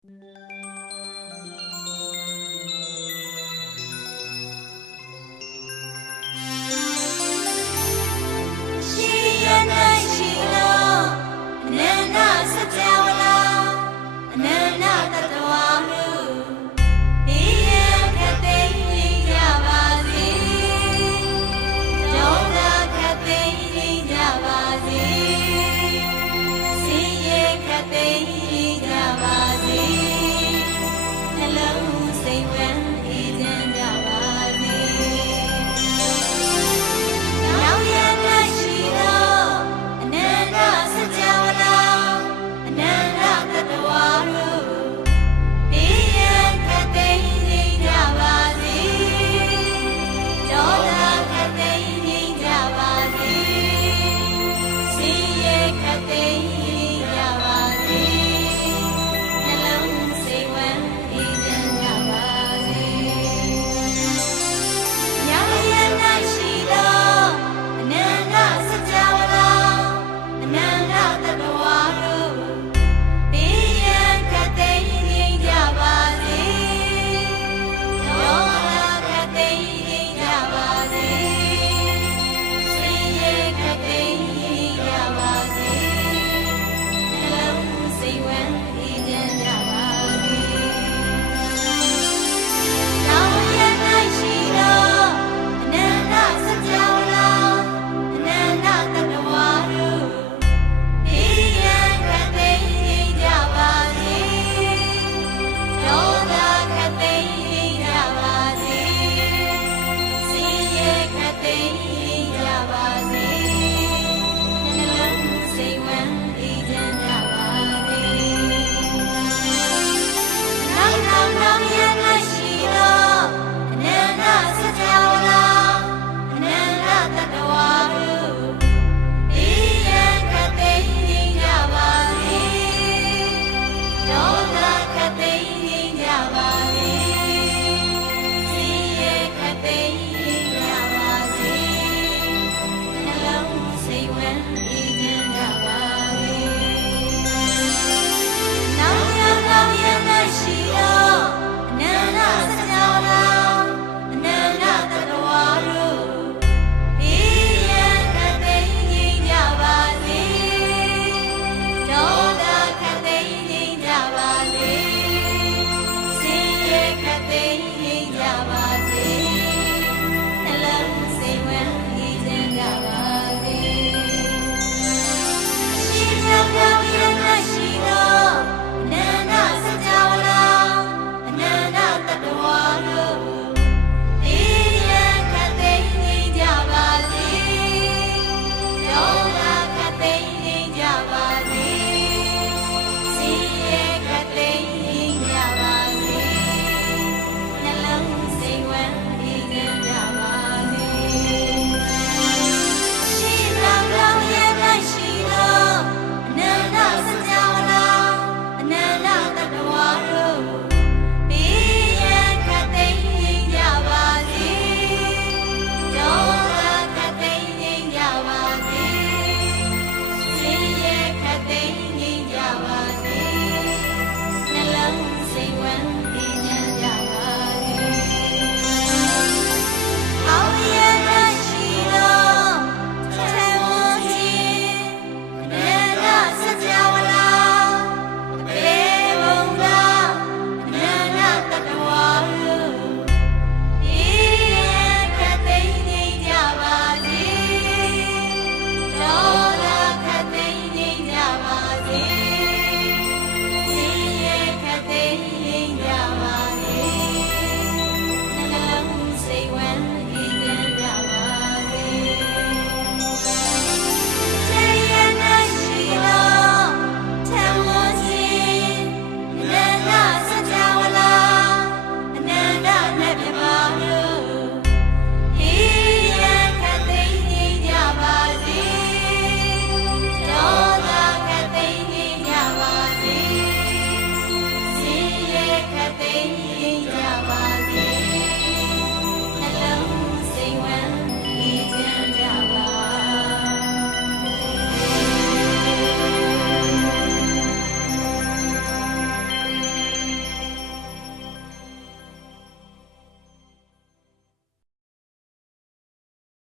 Thank mm -hmm. you.